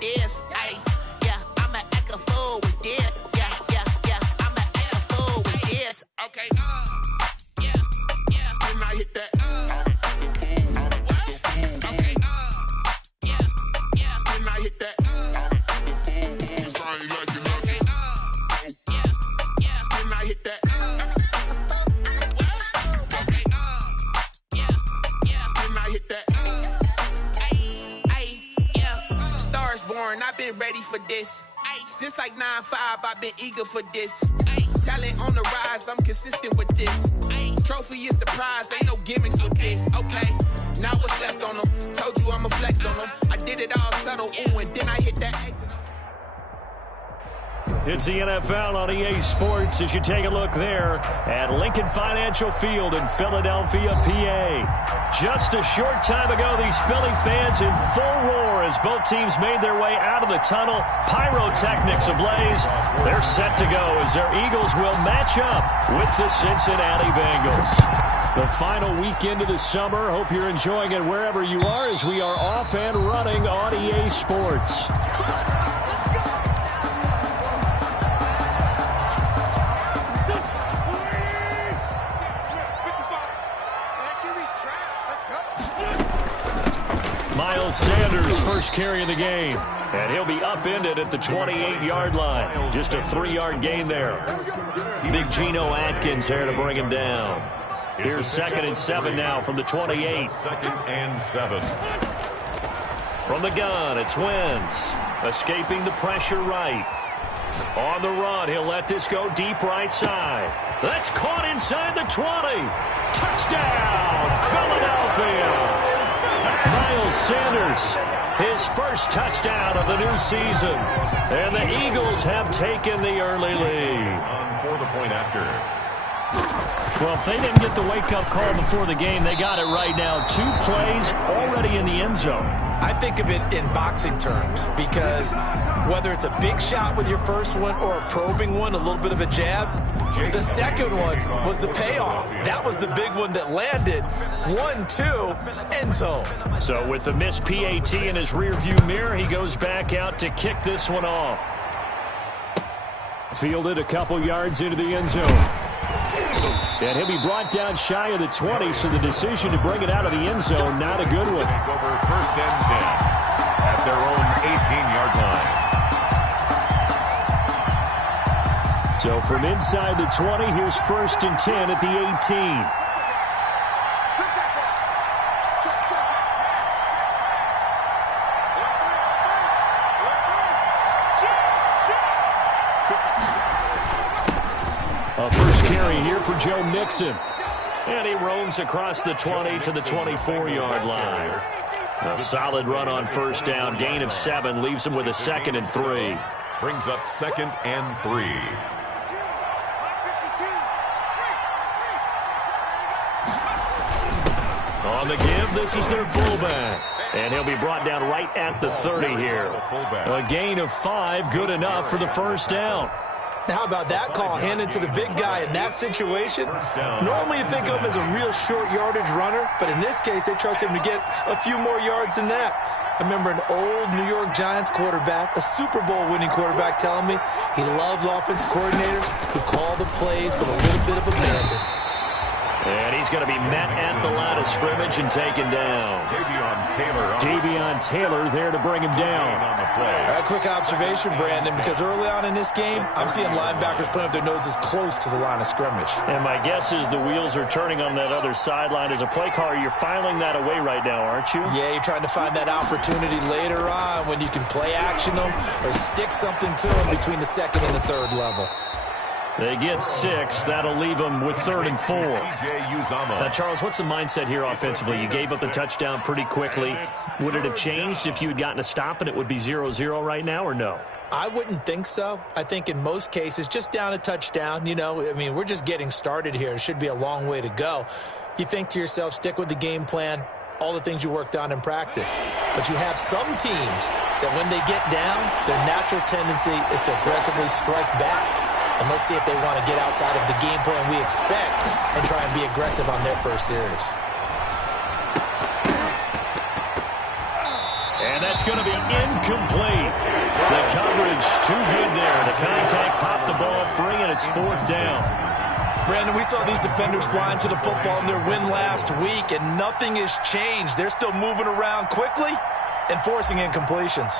this. Ay, yeah, I'ma act a fool with this. Yeah, yeah, yeah, I'ma act a fool with this. Okay, yeah, yeah. Then I hit that. Okay, yeah, yeah. Then I hit that. I ain't like it. Okay, yeah, yeah. Then I hit that. Okay, yeah, yeah. Then I hit that. Yeah. Stars born, I've been ready for this. Since like 9-5, I've been eager for this. Talent on the rise, I'm consistent with this. Trophy is the prize, ain't no gimmicks with this. Okay, now what's left on them? Told you I'ma flex on them. I did it all subtle, ooh, and then I hit that exit. It's the NFL on EA Sports as you take a look there at Lincoln Financial Field in Philadelphia, PA. Just a short time ago, these Philly fans in full roar as both teams made their way out of the tunnel. Pyrotechnics ablaze. They're set to go as their Eagles will match up with the Cincinnati Bengals. The final weekend of the summer. Hope you're enjoying it wherever you are as we are off and running on EA Sports. Miles Sanders first carry of the game, and he'll be upended at the 28-yard line. Just a 3-yard gain there. Big Geno Atkins here to bring him down. Here's 2nd and 7 now from the 28. 2nd and 7. From the gun, it's Wentz. Escaping the pressure right. On the run, he'll let this go deep right side. That's caught inside the 20. Touchdown, Philadelphia. Miles Sanders, his first touchdown of the new season. And the Eagles have taken the early lead. For the point after. Well, if they didn't get the wake-up call before the game, they got it right now. 2 plays already in the end zone. I think of it in boxing terms because whether it's a big shot with your first one or a probing one, a little bit of a jab, the second one was the payoff. That was the big one that landed. 1-2, end zone. So with the missed PAT in his rearview mirror, he goes back out to kick this one off. Fielded a couple yards into the end zone. And he'll be brought down shy of the 20, so the decision to bring it out of the end zone, not a good one. Take over 1st and 10 at their own 18-yard line. So from inside the 20, here's 1st and 10 at the 18. A first carry here for Joe Mixon. And he roams across the 20 to the 24-yard line. A solid run on 1st down. Gain of 7 leaves him with a 2nd and 3. Brings up 2nd and 3. On the give, this is their fullback. And he'll be brought down right at the 30 here. A gain of 5, good enough for the 1st down. How about that call handed to the big guy in that situation? Normally you think of him as a real short yardage runner, but in this case they trust him to get a few more yards than that. I remember an old New York Giants quarterback, a Super Bowl winning quarterback, telling me he loves offensive coordinators who call the plays with a little bit of abandon. And he's going to be met at the line of scrimmage and taken down. Davion Taylor there to bring him down. A quick observation, Brandon, because early on in this game, I'm seeing linebackers putting up their noses close to the line of scrimmage. And my guess is the wheels are turning on that other sideline. As a play caller, you're filing that away right now, aren't you? Yeah, you're trying to find that opportunity later on when you can play action them or stick something to them between the 2nd and the 3rd level. They get 6. That'll leave them with 3rd and 4. Now, Charles, what's the mindset here offensively? You gave up the touchdown pretty quickly. Would it have changed if you had gotten a stop and it would be 0-0 right now, or no? I wouldn't think so. I think in most cases, just down a touchdown, you know, I mean, we're just getting started here. It should be a long way to go. You think to yourself, stick with the game plan, all the things you worked on in practice. But you have some teams that when they get down, their natural tendency is to aggressively strike back. And let's see if they want to get outside of the game plan we expect and try and be aggressive on their first series. And that's going to be incomplete. The coverage too good there. The contact popped the ball free, and it's 4th down. Brandon, we saw these defenders flying to the football in their win last week, and nothing has changed. They're still moving around quickly and forcing incompletions.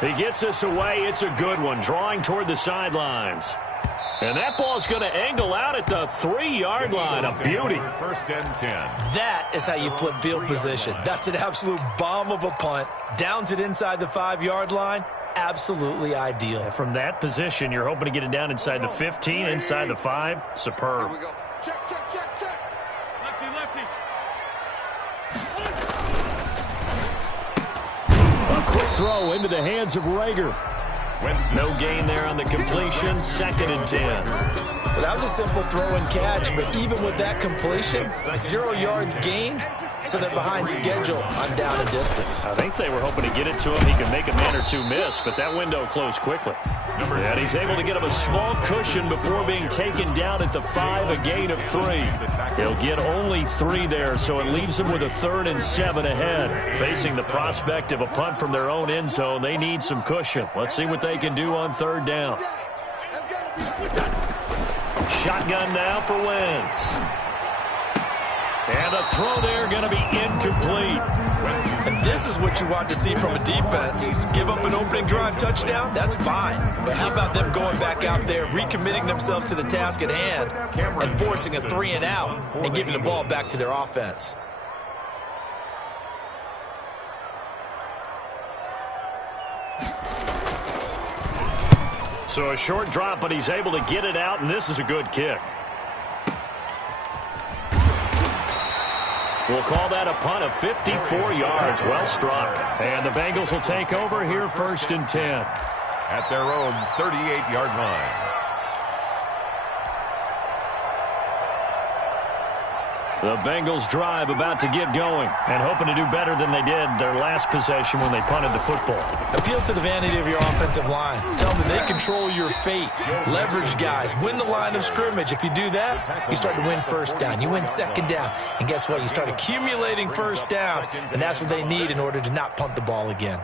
He gets us away. It's a good one, drawing toward the sidelines. And that ball's going to angle out at the 3-yard line. A beauty. 1st and 10. That is how you flip field position. That's an absolute bomb of a punt. Downs it inside the 5-yard line. Absolutely ideal. And from that position, you're hoping to get it down inside the 15, inside the 5. Superb. Here we go. Check, check, check, check. Lefty, lefty. A quick throw into the hands of Rager. No gain there on the completion. 2nd and 10. Well, that was a simple throw and catch, but even with that completion, 0 yards gained, so they're behind schedule on down and distance. I think they were hoping to get it to him. He could make a man or two miss, but that window closed quickly. And he's able to get him a small cushion before being taken down at the 5, a gain of 3. He'll get only 3 there, so it leaves him with a 3rd and 7 ahead. Facing the prospect of a punt from their own end zone, they need some cushion. Let's see what they can do on 3rd down. Shotgun now for Wentz. And a throw there going to be incomplete. And this is what you want to see from a defense. Give up an opening drive touchdown, that's fine. But how about them going back out there, recommitting themselves to the task at hand, and forcing a 3 and out, and giving the ball back to their offense. So a short drop, but he's able to get it out, and this is a good kick. We'll call that a punt of 54 yards. Well struck. And the Bengals will take over here 1st and 10. At their own 38-yard line. The Bengals drive about to get going and hoping to do better than they did their last possession when they punted the football. Appeal to the vanity of your offensive line. Tell them that they control your fate. Leverage guys. Win the line of scrimmage. If you do that, you start to win 1st down. You win 2nd down. And guess what? You start accumulating 1st downs, and that's what they need in order to not punt the ball again.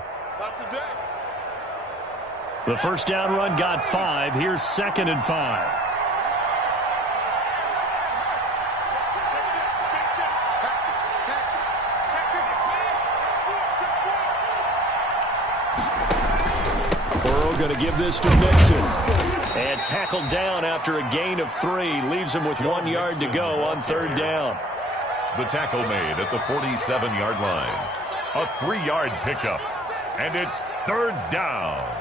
The 1st down run got 5. Here's 2nd and 5. Going to give this to Mixon. And tackled down after a gain of 3. Leaves him with 1 yard to go on 3rd down. The tackle made at the 47-yard line. A 3-yard pickup. And it's 3rd down.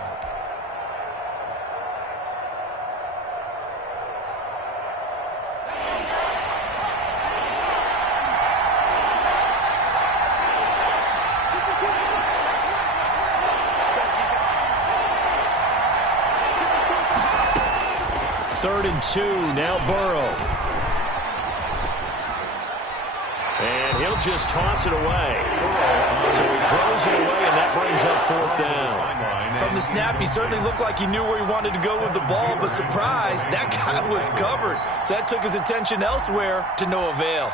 Third and 2, now Burrow. And he'll just toss it away. So he throws it away, and that brings up 4th down. From the snap, he certainly looked like he knew where he wanted to go with the ball, but surprise, that guy was covered. So that took his attention elsewhere to no avail.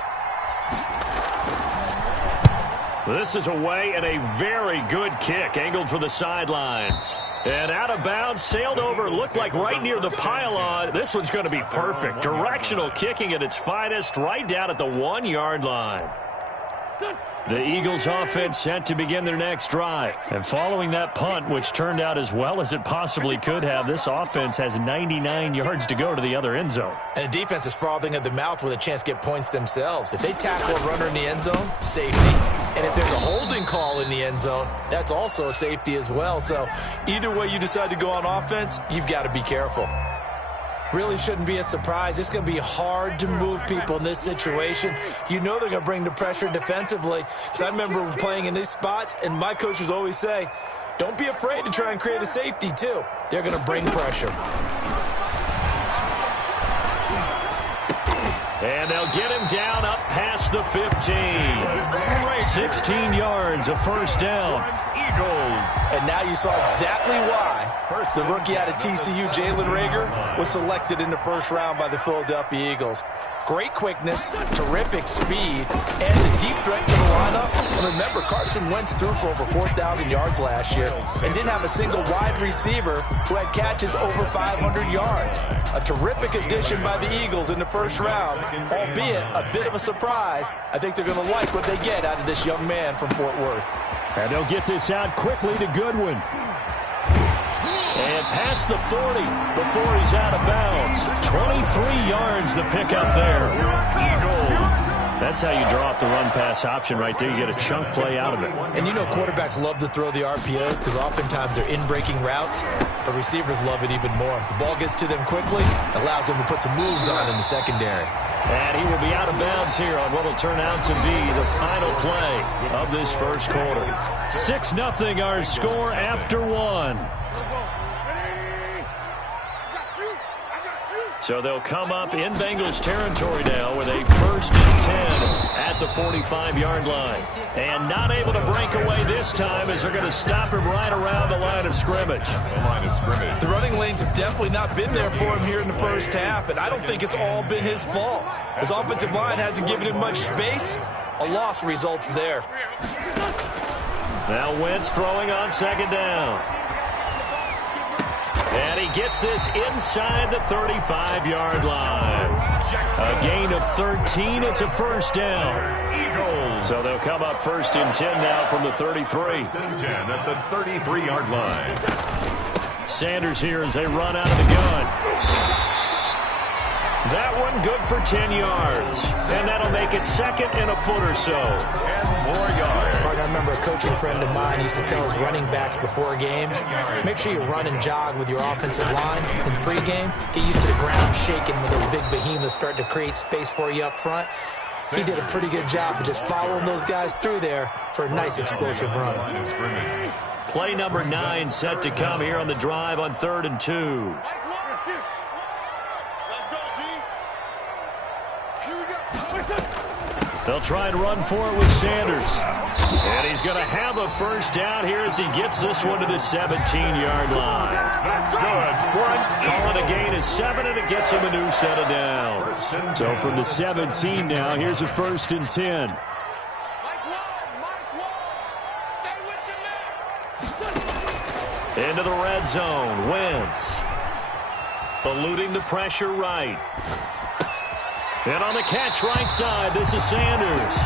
This is away and a very good kick, angled for the sidelines. And out of bounds, sailed over, looked like right near the pylon. This one's going to be perfect. Directional kicking at its finest, right down at the 1 yard line. The Eagles offense set to begin their next drive. And following that punt, which turned out as well as it possibly could have, this offense has 99 yards to go to the other end zone. And the defense is frothing at the mouth with a chance to get points themselves. If they tackle a runner in the end zone, safety. And if there's a holding call in the end zone, that's also a safety as well. So either way you decide to go on offense, you've got to be careful. Really shouldn't be a surprise. It's going to be hard to move people in this situation. You know they're going to bring the pressure defensively. Because I remember playing in these spots, and my coaches always say, don't be afraid to try and create a safety, too. They're going to bring pressure. And they'll get him down up past the 15. 16 yards, a 1st down. Eagles. And now you saw exactly why the rookie out of TCU, Jalen Rager, was selected in the 1st round by the Philadelphia Eagles. Great quickness, terrific speed, adds a deep threat to the lineup. And remember, Carson Wentz threw for over 4,000 yards last year and didn't have a single wide receiver who had catches over 500 yards. A terrific addition by the Eagles in the first round, albeit a bit of a surprise. I think they're going to like what they get out of this young man from Fort Worth. And they'll get this out quickly to Goodwin. And past the 40 before he's out of bounds. 23 yards the pickup there. Eagles. That's how you draw up the run-pass option right there. You get a chunk play out of it. And you know quarterbacks love to throw the RPOs because oftentimes they're in-breaking routes, but receivers love it even more. The ball gets to them quickly, allows them to put some moves on in the secondary. And he will be out of bounds here on what will turn out to be the final play of this first quarter. 6-0 our score after one. So they'll come up in Bengals territory now with a 1st and 10 at the 45-yard line. And not able to break away this time as they're going to stop him right around the line of scrimmage. The running lanes have definitely not been there for him here in the first half, and I don't think it's all been his fault. His offensive line hasn't given him much space. A loss results there. Now Wentz throwing on 2nd down. And he gets this inside the 35-yard line. A gain of 13. It's a 1st down. So they'll come up 1st and 10 now from the 33. 10 at the 33-yard line. Sanders here as they run out of the gun. That one good for 10 yards. And that'll make it 2nd and a foot or so. 10 more yards. I remember a coaching friend of mine used to tell his running backs before games, make sure you run and jog with your offensive line in pregame. Get used to the ground shaking when those big behemoths start to create space for you up front. He did a pretty good job of just following those guys through there for a nice explosive run. Play number 9 set to come here on the drive on 3rd and 2. They'll try and run for it with Sanders. And he's going to have a 1st down here as he gets this one to the 17-yard line. That's good. Call it a gain of 7, and it gets him a new set of downs. So from the 17 now, here's a 1st and 10. Into the red zone. Wentz. Eluding the pressure right. And on the catch right side, this is Sanders.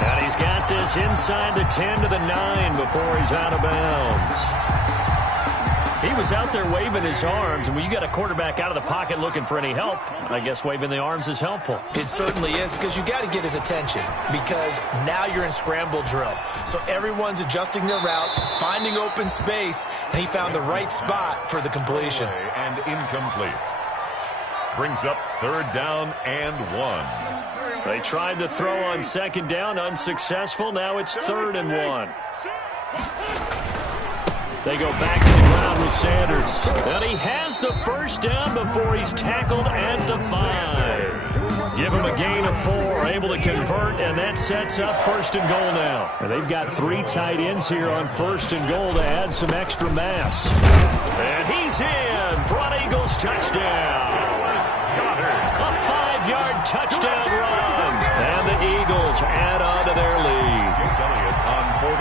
And he's got this inside the 10 to the 9 before he's out of bounds. He was out there waving his arms, and when you got a quarterback out of the pocket looking for any help, I guess waving the arms is helpful. It certainly is, because you got to get his attention, because now you're in scramble drill. So everyone's adjusting their routes, finding open space, and he found the right spot for the completion. And incomplete. Brings up 3rd down and 1. They tried to throw on 2nd down, unsuccessful. Now it's 3rd and 1. They go back to the ground with Sanders. And he has the 1st down before he's tackled at the 5. Give him a gain of 4, able to convert, and that sets up 1st and goal now. And they've got 3 tight ends here on 1st and goal to add some extra mass. And he's in for an Eagles touchdown. A 5-yard touchdown run. And the Eagles add on to their lead.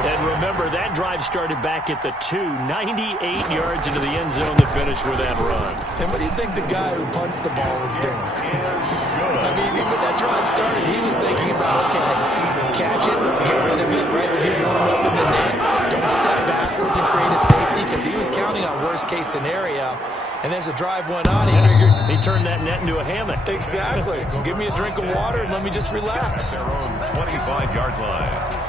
And remember, that drive started back at the 2, 98 yards into the end zone to finish with that run. And what do you think the guy who punts the ball is doing? I mean, when that drive started, he was thinking about, okay, catch it, get rid of it, right when he's warmed up in the net. Don't step backwards and create a safety, because he was counting on worst-case scenario. And as the drive went on, he figured... He turned that net into a hammock. Exactly. Give me a drink of water and let me just relax. Their own 25-yard line.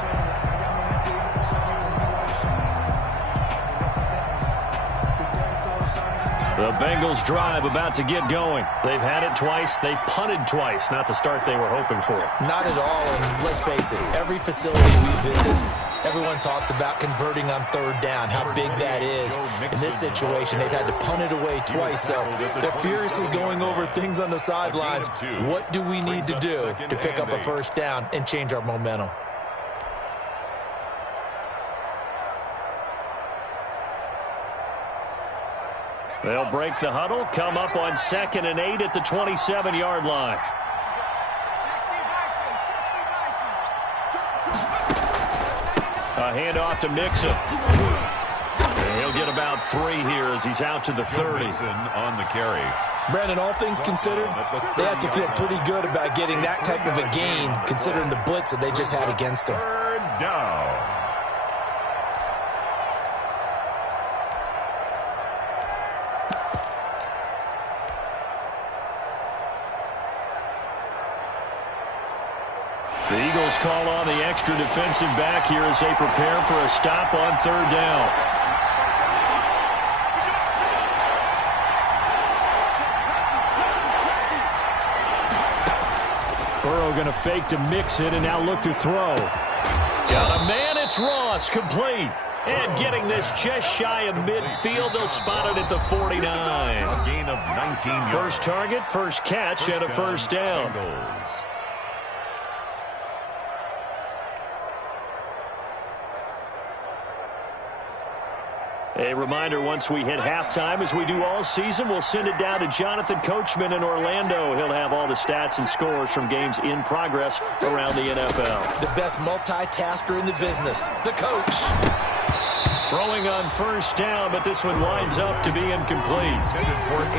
The Bengals drive about to get going. They've had it twice. They've punted twice. Not the start they were hoping for. Not at all. And let's face it, every facility we visit, everyone talks about converting on 3rd down, how big that is. In this situation, they've had to punt it away twice, so they're furiously going over things on the sidelines. What do we need to do to pick up a 1st down and change our momentum? They'll break the huddle, come up on 2nd and 8 at the 27-yard line. A handoff to Mixon. And he'll get about 3 here as he's out to the 30. On the carry. Brandon, all things considered, they have to feel pretty good about getting that type of a gain considering the blitz that they just had against them. Third down. The Eagles call on the extra defensive back here as they prepare for a stop on third down. Burrow going to fake to mix it and now look to throw. Got a man, it's Ross, complete. And getting this just shy of midfield, they'll spot it at the 49. A gain of 19 yards. First target, first catch, and a first down. Bengals. A reminder, once we hit halftime, as we do all season, we'll send it down to Jonathan Coachman in Orlando. He'll have all the stats and scores from games in progress around the NFL. The best multitasker in the business, the coach. Throwing on first down, but this one winds up to be incomplete.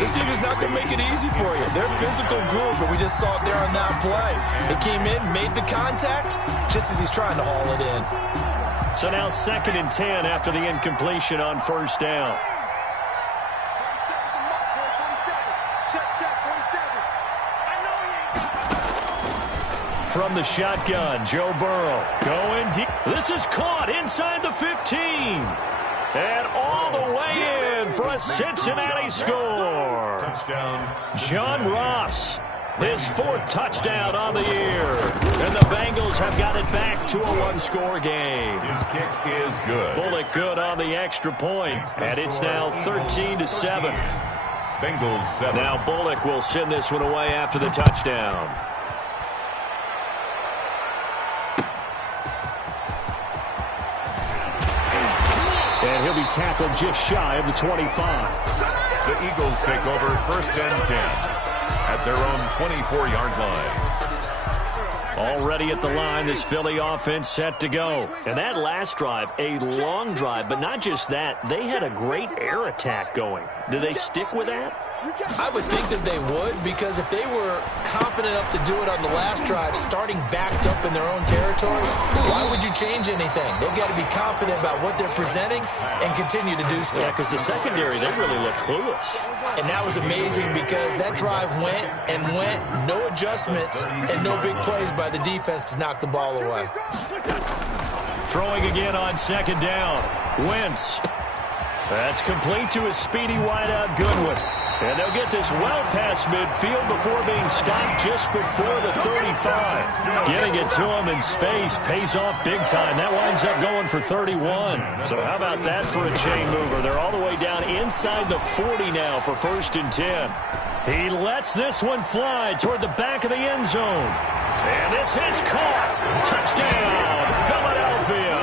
This team is not going to make it easy for you. They're a physical group, and we just saw it there on that play. They came in, made the contact, just as he's trying to haul it in. So now 2nd and 10 after the incompletion on first down. From the shotgun, Joe Burrow going deep. This is caught inside the 15. And all the way in for a Cincinnati score. Touchdown. John Ross, his 4th touchdown on the year. And the Bengals have got it back to a 1-score game. His kick is good. Bullock good on the extra point. And it's now 13-7. Bengals 7. Now Bullock will send this one away after the touchdown. And he'll be tackled just shy of the 25. The Eagles take over 1st and 10 at their own 24-yard line. Already at the line, this Philly offense set to go. And that last drive, a long drive, but not just that. They had a great air attack going. Do they stick with that? I would think that they would, because if they were confident enough to do it on the last drive, starting backed up in their own territory, why would you change anything? They've got to be confident about what they're presenting and continue to do so. Yeah, because the secondary, they really look clueless. And that was amazing because that drive went and went, no adjustments, and no big plays by the defense to knock the ball away. Throwing again on 2nd down. Wentz. That's complete to his speedy wideout Goodwin. And they'll get this well past midfield before being stopped just before the 35. Getting it to him in space pays off big time. That winds up going for 31. So how about that for a chain mover? They're all the way down inside the 40 now for 1st and 10. He lets this one fly toward the back of the end zone. And this is caught. Touchdown, Philadelphia.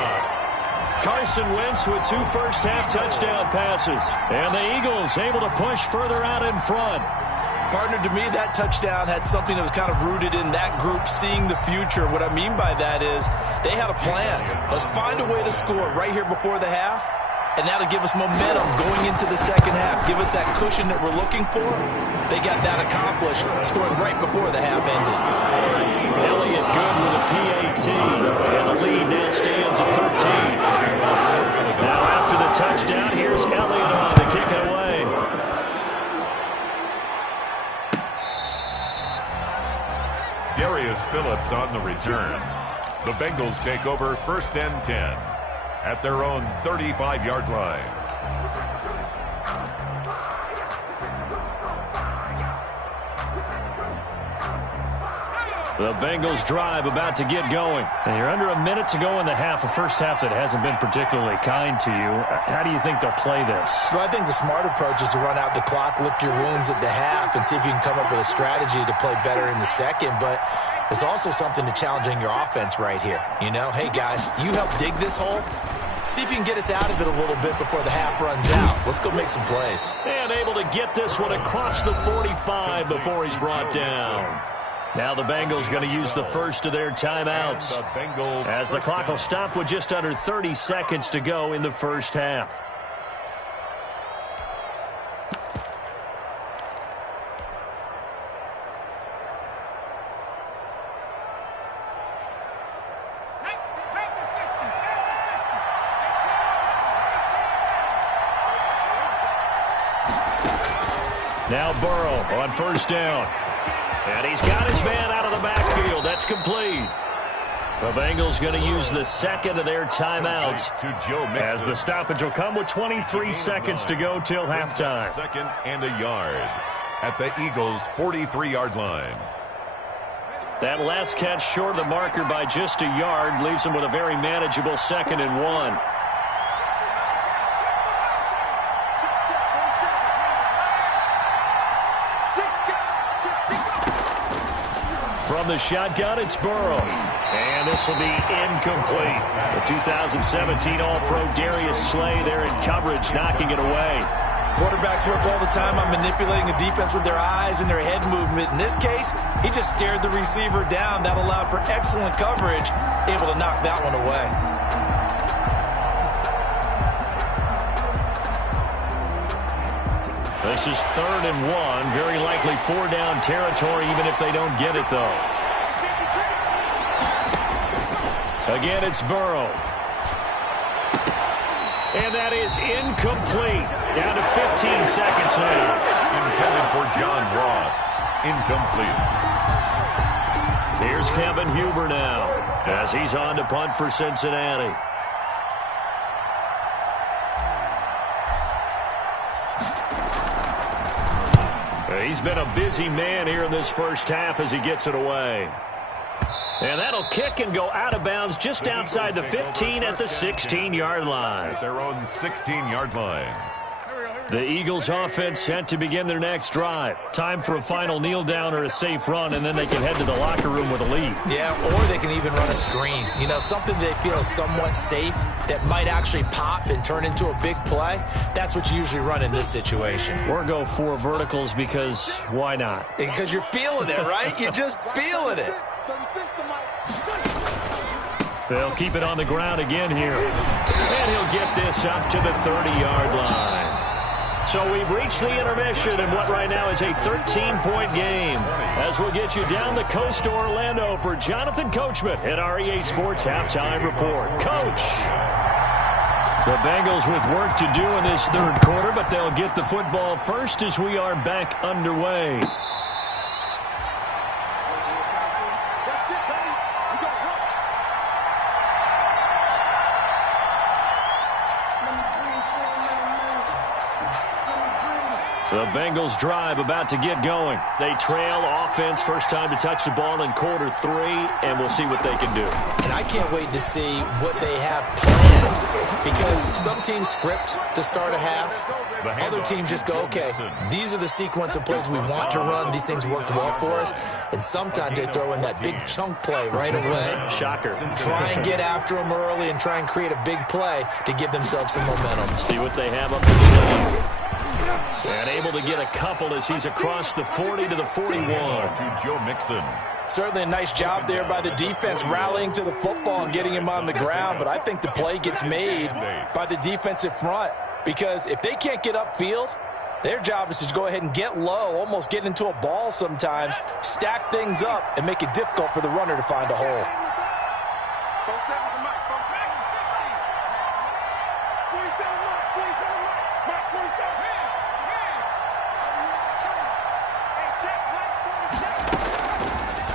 Carson Wentz with 2 first-half touchdown passes. And the Eagles able to push further out in front. Partner, to me, that touchdown had something that was kind of rooted in that group seeing the future. What I mean by that is they had a plan. Let's find a way to score right here before the half, and that'll give us momentum going into the second half, give us that cushion that we're looking for. They got that accomplished, scoring right before the half ended. Elliott good with a PAT, and the lead now stands at 13. Now after the touchdown, here's Elliott on to kick it away. Darius Phillips on the return. The Bengals take over 1st and 10 at their own 35-yard line. The Bengals drive about to get going. And you're under a minute to go in the half, a first half that hasn't been particularly kind to you. How do you think they'll play this? Well, I think the smart approach is to run out the clock, lick your wounds at the half, and see if you can come up with a strategy to play better in the second. But there's also something to challenging your offense right here. You know, hey, guys, you help dig this hole. See if you can get us out of it a little bit before the half runs out. Let's go make some plays. And able to get this one across the 45 before he's brought down. Now the Bengals going to use the first of their timeouts, as the clock will stop with just under 30 seconds to go in the first half. Now Burrow on first down. And he's got his man out of the backfield. That's complete. The Bengals going to use the second of their timeouts, as the stoppage will come with 23 seconds to go till halftime. Second and a yard at the Eagles' 43-yard line. That last catch short of the marker by just a yard leaves him with a very manageable 2nd and 1. From the shotgun, it's Burrow. And this will be incomplete. The 2017 All-Pro Darius Slay there in coverage, knocking it away. Quarterbacks work all the time on manipulating the defense with their eyes and their head movement. In this case, he just stared the receiver down. That allowed for excellent coverage, able to knock that one away. This is 3rd and 1. Very likely 4-down territory, even if they don't get it, though. Again, it's Burrow. And that is incomplete. Down to 15 seconds now. Intended for John Ross. Incomplete. Here's Kevin Huber now, as he's on to punt for Cincinnati. He's been a busy man here in this first half as he gets it away. And that'll kick and go out of bounds just outside the 15 at the 16-yard line. At their own 16-yard line. The Eagles offense set to begin their next drive. Time for a final kneel down or a safe run, and then they can head to the locker room with a lead. Yeah, or they can even run a screen. You know, something they feel is somewhat safe that might actually pop and turn into a big play. That's what you usually run in this situation. Or go 4 verticals because why not? Because you're feeling it, right? You're just feeling it. They'll keep it on the ground again here. And he'll get this up to the 30-yard line. So we've reached the intermission in what right now is a 13-point game. As we'll get you down the coast to Orlando for Jonathan Coachman at our EA Sports Halftime Report. Coach! The Bengals with work to do in this third quarter, but they'll get the football first as we are back underway. The Bengals drive about to get going. They trail offense first time to touch the ball in quarter 3, and we'll see what they can do. And I can't wait to see what they have planned, because some teams script to start a half. Other teams just go, okay, these are the sequence of plays we want to run. These things worked well for us. And sometimes they throw in that big chunk play right away. Shocker. Try and get after them early and try and create a big play to give themselves some momentum. See what they have up their sleeve. And able to get a couple as he's across the 40 to the 41. To Joe Mixon. Certainly a nice job there by the defense rallying to the football and getting him on the ground. But I think the play gets made by the defensive front, because if they can't get upfield, their job is to go ahead and get low, almost get into a ball sometimes, stack things up, and make it difficult for the runner to find a hole.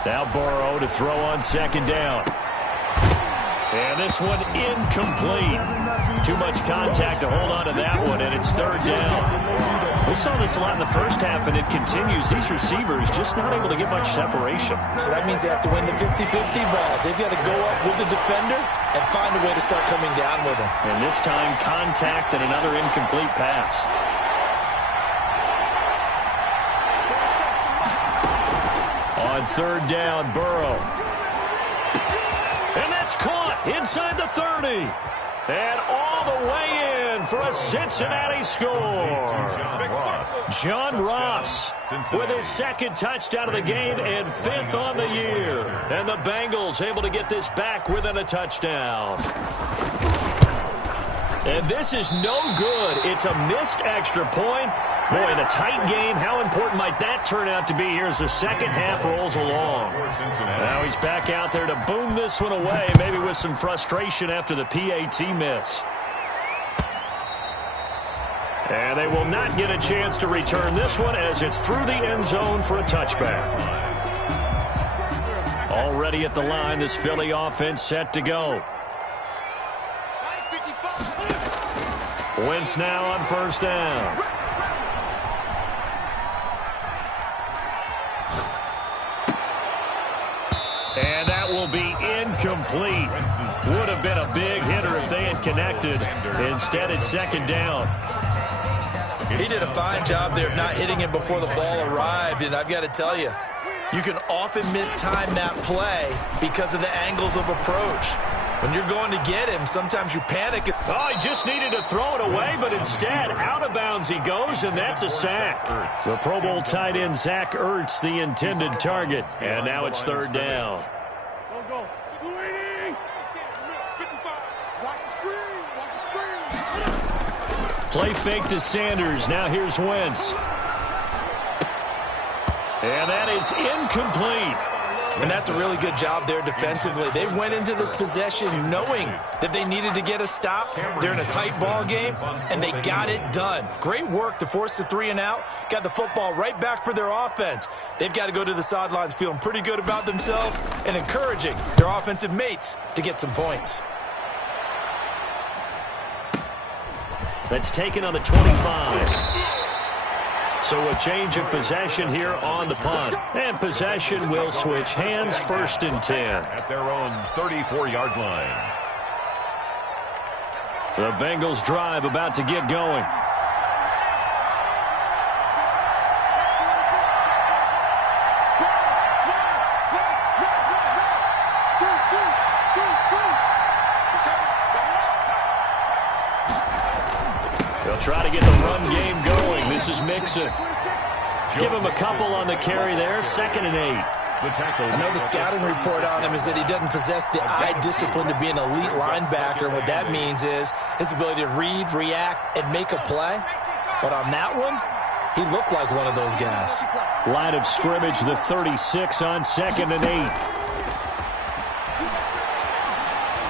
Now Burrow to throw on second down. And this one incomplete. Too much contact to hold on to that one, and it's third down. We saw this a lot in the first half, and it continues. These receivers just not able to get much separation. So that means they have to win the 50-50 balls. They've got to go up with the defender and find a way to start coming down with him. And this time, contact and another incomplete pass. On third down, Burrow. And that's caught inside the 30. And all the way in again for a Cincinnati score. John Ross with his second touchdown of the game and 5th on the year. And the Bengals able to get this back within a touchdown. And this is no good. It's a missed extra point. Boy, in a tight game, how important might that turn out to be here as the second half rolls along? Now he's back out there to boom this one away, maybe with some frustration after the PAT miss. And they will not get a chance to return this one as it's through the end zone for a touchback. Already at the line, this Philly offense set to go. Wentz now on first down. And that will be incomplete. Would have been a big hitter if they had connected. Instead, it's second down. He did a fine job there of not hitting him before the ball arrived, and I've got to tell you, you can often mistime that play because of the angles of approach. When you're going to get him, sometimes you panic. Oh, he just needed to throw it away, but instead, out of bounds he goes, and that's a sack. The Pro Bowl tight end, Zach Ertz, the intended target. And now it's third down. Play fake to Sanders. Now here's Wentz. And that is incomplete. And that's a really good job there defensively. They went into this possession knowing that they needed to get a stop. They're in a tight ball game, and they got it done. Great work to force the 3 and out. Got the football right back for their offense. They've got to go to the sidelines feeling pretty good about themselves and encouraging their offensive mates to get some points. That's taken on the 25. So a change of possession here on the punt. And possession will switch hands, first and 10. At their own 34-yard line. The Bengals drive about to get going. They'll try to get the run game going. This is Mixon. Give him a couple on the carry there. 2nd and 8. I know the scouting report on him is that he doesn't possess the eye discipline to be an elite linebacker. And what that means is his ability to read, react, and make a play. But on that one, he looked like one of those guys. Line of scrimmage, the 36 on 2nd and 8.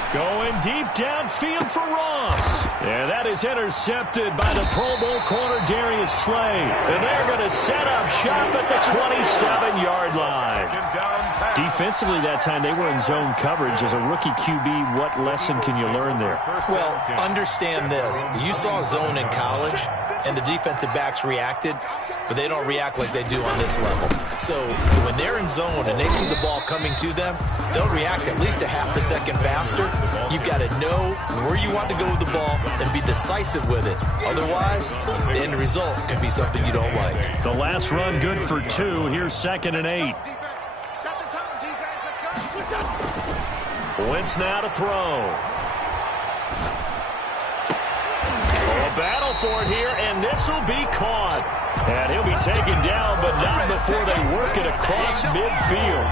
Going deep downfield for Ross. And that is intercepted by the Pro Bowl corner, Darius Slay. And they're going to set up shop at the 27-yard line. Defensively that time, they were in zone coverage. As a rookie QB, what lesson can you learn there? Well, understand this. You saw zone in college, and the defensive backs reacted, but they don't react like they do on this level. So when they're in zone and they see the ball coming to them, they'll react at least a half a second faster. You've got to know where you want to go with the ball and be decisive with it. Otherwise, the end result can be something you don't like. The last run good for 2. Here's 2nd and 8. Wentz now to throw. A battle for it here, and this will be caught. And he'll be taken down, but not before they work it across midfield.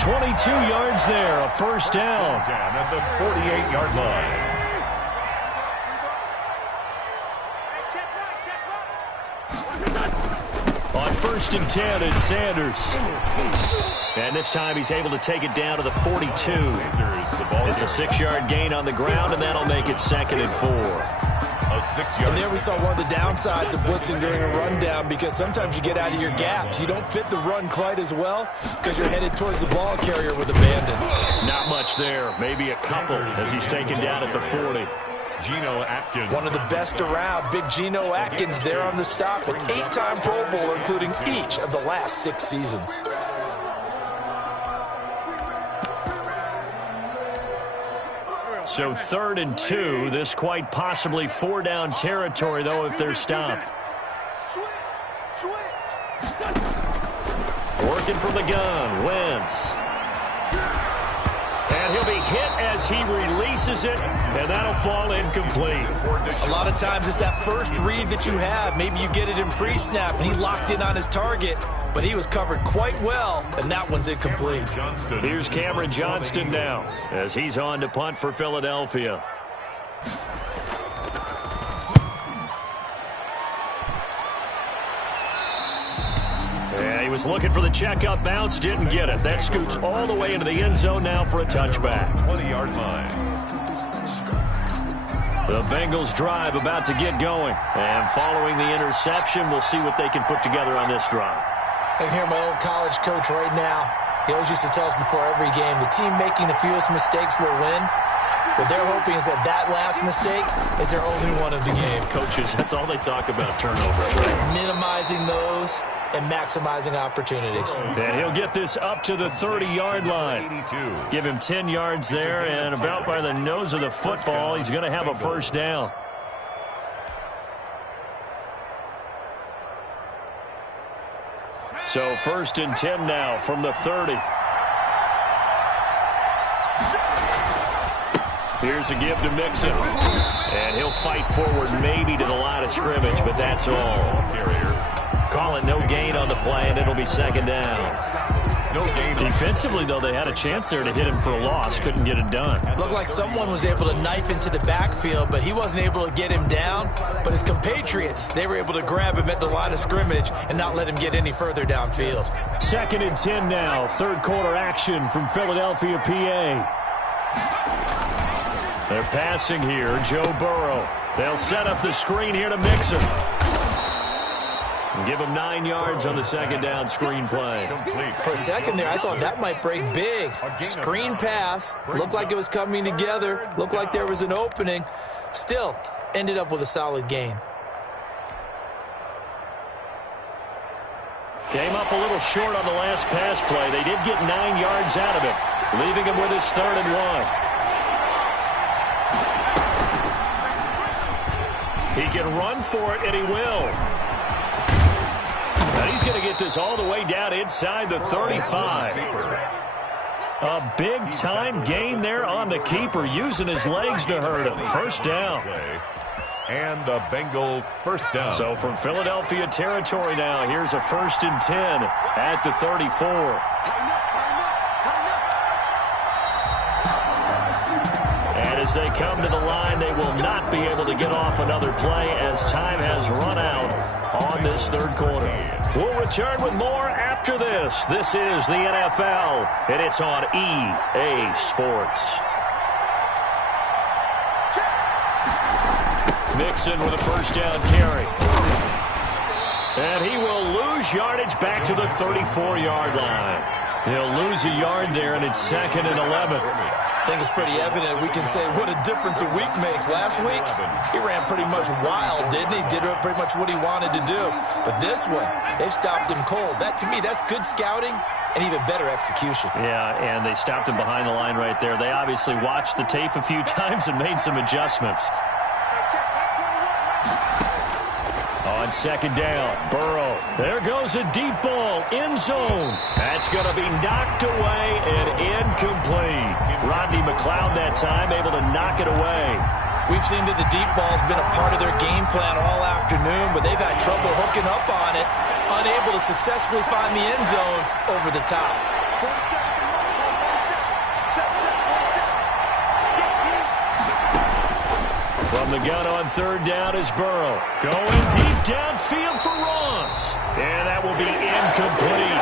22 yards there, a first down. At the 48-yard line. On 1st and 10, it's Sanders. And this time he's able to take it down to the 42. It's a 6-yard gain on the ground, and that'll make it 2nd and 4. And there we saw one of the downsides of blitzing during a rundown, because sometimes you get out of your gaps. You don't fit the run quite as well because you're headed towards the ball carrier with abandon. Not much there. Maybe a couple as he's taken down at the 40. Geno Atkins. One of the best around. Big Geno Atkins there on the stop. An 8-time Pro Bowler, including each of the last 6 seasons. So 3rd and 2. This quite possibly 4-down territory, though, if they're stopped. Working from the gun, Wentz. And he'll be hit as he releases it, and that'll fall incomplete. A lot of times it's that first read that you have. Maybe you get it in pre-snap, and he locked in on his target, but he was covered quite well, and that one's incomplete. Here's Cameron Johnston now as he's on to punt for Philadelphia. Yeah, he was looking for the checkup bounce, didn't get it. That scoots all the way into the end zone now for a touchback. 20-yard line. The Bengals drive about to get going. And following the interception, we'll see what they can put together on this drive. I can hear my old college coach right now. He always used to tell us before every game, the team making the fewest mistakes will win. What they're hoping is that that last mistake is their only one of the game. Coaches, that's all they talk about, turnovers, right? Minimizing those and maximizing opportunities. And he'll get this up to the 30-yard line. Give him 10 yards there, and about by the nose of the football, he's going to have a first down. So 1st and 10 now from the 30. Here's a give to Mixon. And he'll fight forward maybe to the line of scrimmage, but that's all. Call it no gain on the play, and it'll be 2nd down. No gain. Defensively, though, they had a chance there to hit him for a loss. Couldn't get it done. Looked like someone was able to knife into the backfield, but he wasn't able to get him down. But his compatriots, they were able to grab him at the line of scrimmage and not let him get any further downfield. 2nd and 10 now. 3rd quarter action from Philadelphia, PA. They're passing here. Joe Burrow. They'll set up the screen here to Mixon. And give him 9 yards on the 2nd down screen play. For a second there, I thought that might break big. Screen pass. Looked like it was coming together. Looked like there was an opening. Still, ended up with a solid gain. Came up a little short on the last pass play. They did get 9 yards out of it, leaving him with his 3rd and 1. He can run for it, and he will. Now he's going to get this all the way down inside the 35. A big-time gain there on the keeper, using his legs to hurt him. First down. And a Bengal first down. So from Philadelphia territory now, here's a 1st and 10 at the 34. As they come to the line, they will not be able to get off another play as time has run out on this 3rd quarter. We'll return with more after this. This is the NFL, and it's on EA Sports. Mixon with a first down carry. And he will lose yardage back to the 34-yard line. He'll lose a yard there, and it's 2nd and 11. I think it's pretty evident. We can say what a difference a week makes. Last week, he ran pretty much wild, didn't he? Did pretty much what he wanted to do. But this one, they've stopped him cold. That, to me, that's good scouting and even better execution. Yeah, and they stopped him behind the line right there. They obviously watched the tape a few times and made some adjustments. On 2nd down, Burrow. There goes a deep ball, end zone. That's going to be knocked away and incomplete. Rodney McLeod that time able to knock it away. We've seen that the deep ball's been a part of their game plan all afternoon, but they've had trouble hooking up on it, unable to successfully find the end zone over the top. From the gun on 3rd down is Burrow. Going deep downfield for Ross. And that will be incomplete.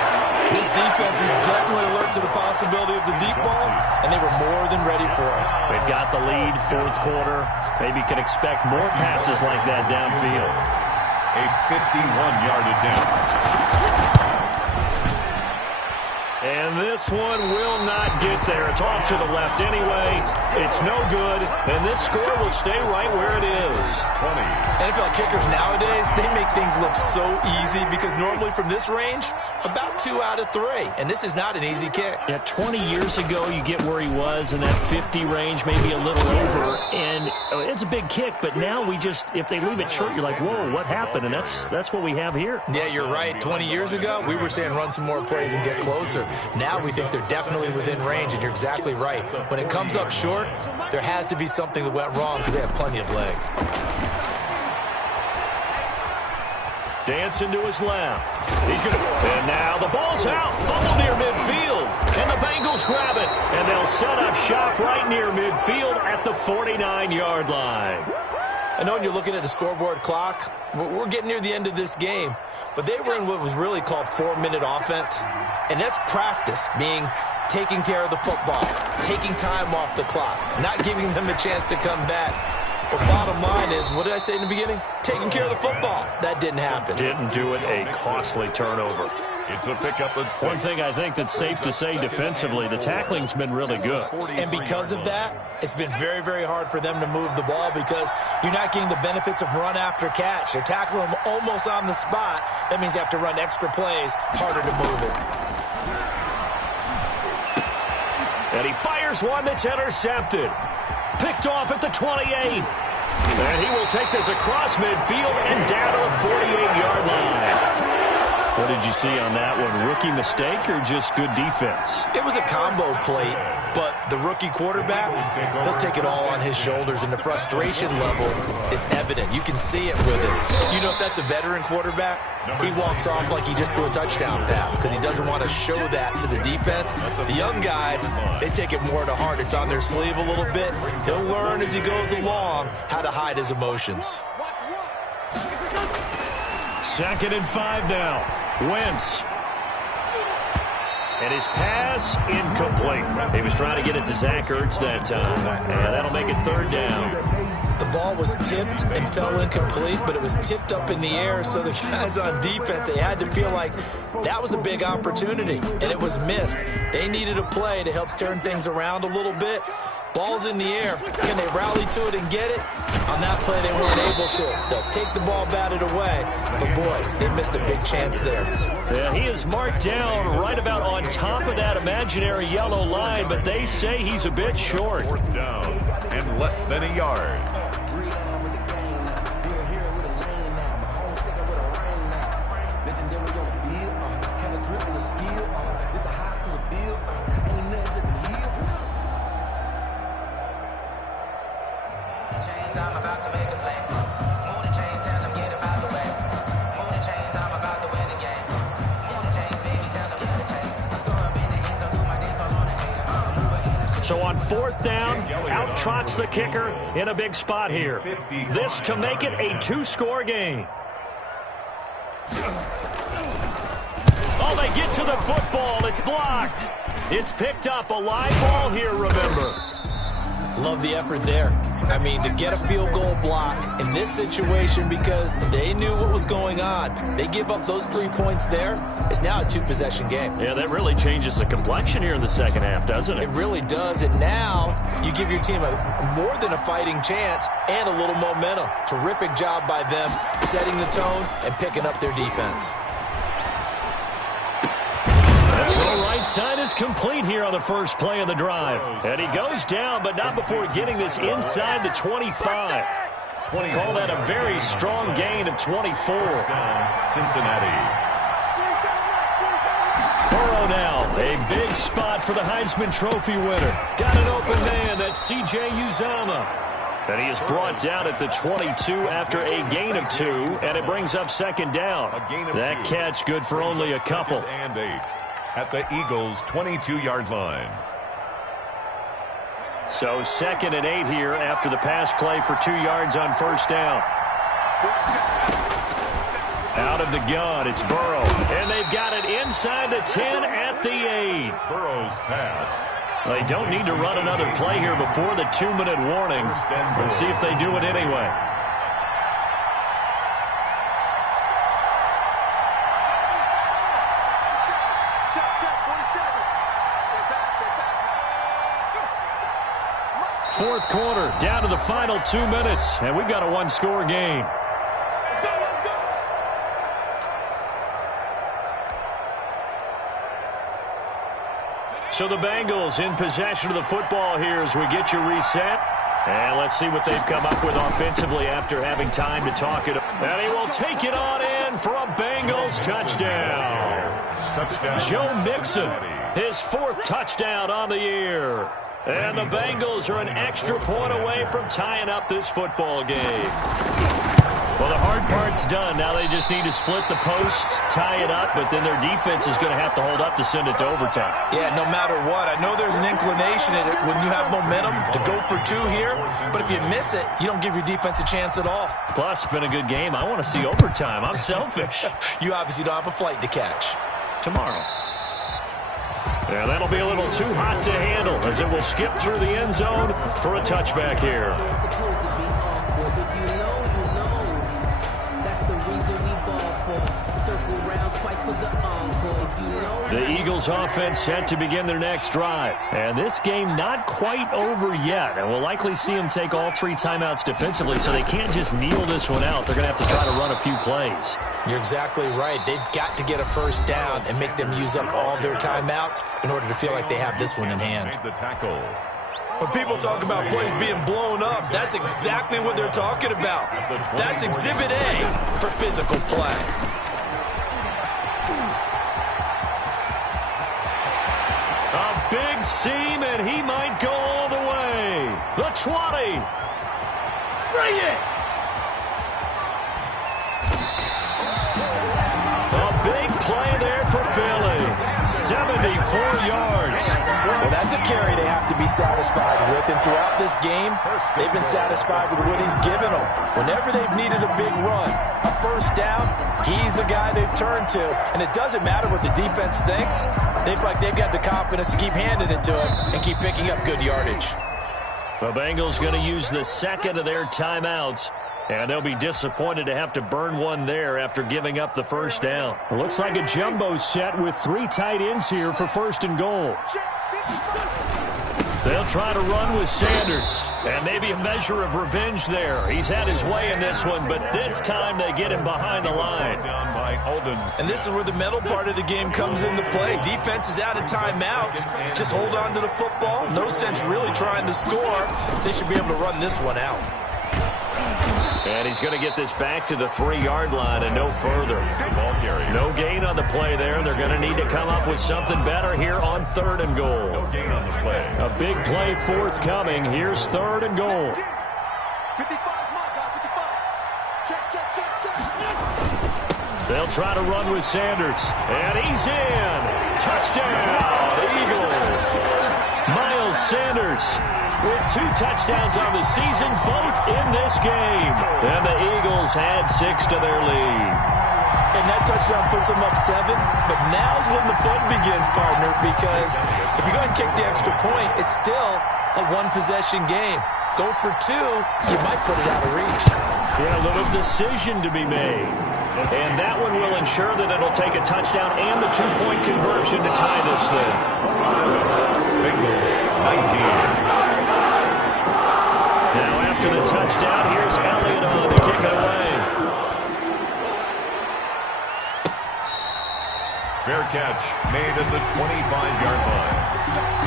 This defense was definitely alert to the possibility of the deep ball, and they were more than ready for it. They've got the lead, 4th quarter. Maybe can expect more passes like that downfield. A 51-yard attempt. And this one will not get there. It's off to the left anyway. It's no good, and this score will stay right where it is. 20. NFL kickers nowadays, they make things look so easy because normally from this range, about 2 out of 3. And this is not an easy kick. Yeah, 20 years ago, you get where he was in that 50 range, maybe a little over, and It's a big kick, but now if they leave it short, you're like, whoa, what happened? And that's what we have here. Yeah, you're right. 20 years ago, we were saying run some more plays and get closer. Now we think they're definitely within range, and you're exactly right. When it comes up short, there has to be something that went wrong because they have plenty of leg. Dancing to his left. And now the ball's out. Fumble near midfield. And the Bengals grab it. And they'll set up shop right near midfield at the 49-yard line. I know when you're looking at the scoreboard clock, we're getting near the end of this game. But they were in what was really called 4-minute offense. And that's practice, meaning taking care of the football, taking time off the clock, not giving them a chance to come back. But bottom line is, what did I say in the beginning? Taking care of the football. That didn't happen. Didn't do it. A costly turnover. It's a pickup at 6. One thing I think that's safe to say defensively, the tackling's been really good. And because of that, it's been very, very hard for them to move the ball because you're not getting the benefits of run after catch. They're tackling them almost on the spot. That means you have to run extra plays, harder to move it. And he fires one that's intercepted. Picked off at the 28. And he will take this across midfield and down to the 48-yard line. What did you see on that one? Rookie mistake or just good defense? It was a combo plate, but the rookie quarterback, he'll take it all on his shoulders, and the frustration level is evident. You can see it with him. You know, if that's a veteran quarterback, he walks off like he just threw a touchdown pass because he doesn't want to show that to the defense. The young guys, they take it more to heart. It's on their sleeve a little bit. He'll learn as he goes along how to hide his emotions. 2nd and 5 now. Wentz. And his pass incomplete. He was trying to get it to Zach Ertz that time. And that'll make it 3rd down. The ball was tipped and fell incomplete, but it was tipped up in the air, so the guys on defense, they had to feel like that was a big opportunity, and it was missed. They needed a play to help turn things around a little bit. Ball's in the air. Can they rally to it and get it? On that play, they weren't able to. They'll take the ball batted away, but boy, they missed a big chance there. Yeah, he is marked down right about on top of that imaginary yellow line, but they say he's a bit short. 4th down and less than a yard. So on 4th down, out trots the kicker in a big spot here. This to make it a 2-score game. Oh, they get to the football. It's blocked. It's picked up. A live ball here, remember. Love the effort there. I mean, to get a field goal block in this situation because they knew what was going on. They give up those 3 points there. It's now a 2-possession game. Yeah, that really changes the complexion here in the 2nd half, doesn't it? It really does. And now you give your team more than a fighting chance and a little momentum. Terrific job by them setting the tone and picking up their defense. The right side is complete here on the first play of the drive. And he goes down, but not before getting this inside the 25. Call that a very strong gain of 24. Cincinnati. Burrow now, a big spot for the Heisman Trophy winner. Got an open man, that's C.J. Uzomah. And he is brought down at the 22 after a gain of 2, and it brings up 2nd down. That catch good for only a couple. And 8 at the Eagles' 22-yard line. So 2nd and 8 here after the pass play for 2 yards on 1st down. Out of the gun, it's Burrow. And they've got it inside the 10 at the 8. Burrow's pass. They don't need to run another play here before the 2-minute warning. Let's see if they do it anyway. Fourth quarter, down to the final 2 minutes, and we've got a 1-score game. So the Bengals in possession of the football here as we get you reset. And let's see what they've come up with offensively after having time to talk it. And he will take it on in for a Bengals touchdown. Joe Mixon, his 4th touchdown on the year. And the Bengals are an extra point away from tying up this football game. Well, the hard part's done. Now they just need to split the post, tie it up, but then their defense is going to have to hold up to send it to overtime. Yeah, no matter what. I know there's an inclination in it when you have momentum to go for 2 here, but if you miss it, you don't give your defense a chance at all. Plus, it's been a good game. I want to see overtime. I'm selfish. You obviously don't have a flight to catch. Tomorrow. Yeah, that'll be a little too hot to handle as it will skip through the end zone for a touchback here. The Eagles offense set to begin their next drive. And this game not quite over yet. And we'll likely see them take all 3 timeouts defensively, so they can't just kneel this one out. They're going to have to try to run a few plays. You're exactly right. They've got to get a first down and make them use up all their timeouts in order to feel like they have this one in hand. When people talk about plays being blown up, that's exactly what they're talking about. That's Exhibit A for physical play. A big seam, and he might go all the way. The 20. Bring it! A big play there for Philly. 74 yards. Well, that's a carry they have to be satisfied with. And throughout this game, they've been satisfied with what he's given them. Whenever they've needed a big run, a first down, he's the guy they've turned to. And it doesn't matter what the defense thinks. They've got the confidence to keep handing it to him and keep picking up good yardage. The Bengals going to use the 2nd of their timeouts. And they'll be disappointed to have to burn one there after giving up the first down. It looks like a jumbo set with 3 tight ends here for 1st and goal. They'll try to run with Sanders. And maybe a measure of revenge there. He's had his way in this one, but this time they get him behind the line. And this is where the mental part of the game comes into play. Defense is out of timeouts. Just hold on to the football. No sense really trying to score. They should be able to run this one out. And he's going to get this back to the 3-yard line and no further. No gain on the play there. They're going to need to come up with something better here on 3rd and goal. No gain on the play. A big play forthcoming. Here's 3rd and goal. 55, mark out, 55. Check. They'll try to run with Sanders. And he's in. Touchdown, Eagles. Miles Sanders with 2 touchdowns on the season, both in this game. And the Eagles had 6 to their lead. And that touchdown puts them up 7. But now's when the fun begins, partner, because if you go ahead and kick the extra point, it's still a 1-possession game. Go for 2, you might put it out of reach. Yeah, a little decision to be made. And that one will ensure that it'll take a touchdown and the 2-point conversion to tie this thing. Bengals 19. Now after the touchdown, here's Elliott on to kick it away. Fair catch made at the 25-yard line.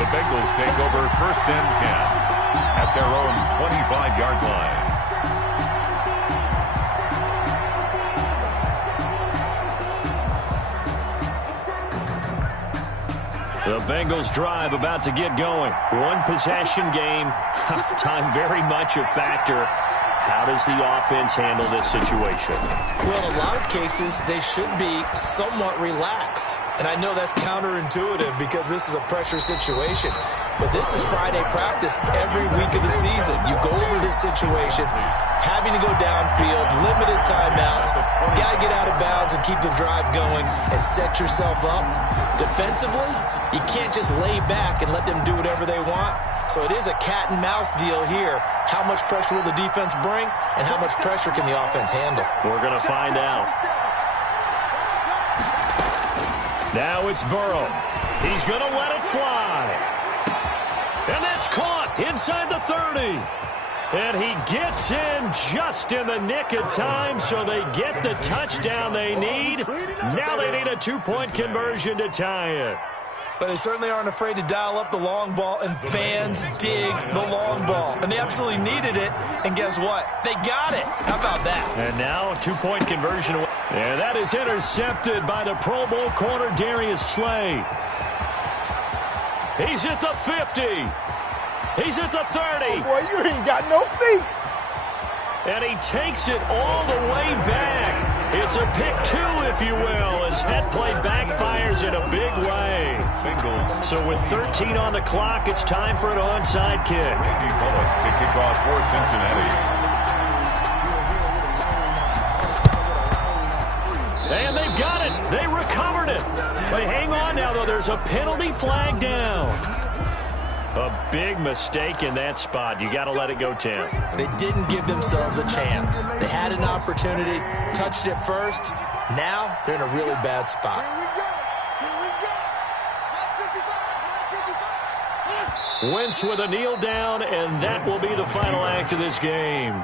The Bengals take over 1st and 10 at their own 25-yard line. The Bengals drive about to get going. 1-possession game. Time very much a factor. How does the offense handle this situation? Well, in a lot of cases, they should be somewhat relaxed. And I know that's counterintuitive because this is a pressure situation. But this is Friday practice every week of the season. You go over this situation, having to go downfield, limited timeouts, got to get out of bounds and keep the drive going and set yourself up. Defensively, you can't just lay back and let them do whatever they want. So it is a cat and mouse deal here. How much pressure will the defense bring and how much pressure can the offense handle? We're going to find out. Now it's Burrow. He's going to let it fly. And that's caught inside the 30. And he gets in just in the nick of time, so they get the touchdown they need. Now they need a 2-point conversion to tie it. But they certainly aren't afraid to dial up the long ball, and fans dig the long ball. And they absolutely needed it, and guess what? They got it. How about that? And now a two-point conversion. And that is intercepted by the Pro Bowl corner, Darius Slay. He's at the 50. He's at the 30. Oh, boy, you ain't got no feet. And he takes it all the way back. It's a pick two, if you will, as head play backfires in a big way. Bengals. So with 13 on the clock, it's time for an onside kick. To kick off for Cincinnati. And they've got it. They recovered it. But hang on now, though. There's a penalty flag down. A big mistake in that spot. You got to let it go, Tim. They didn't give themselves a chance. They had an opportunity, touched it first. Now they're in a really bad spot. Wentz with a kneel down, and that will be the final act of this game.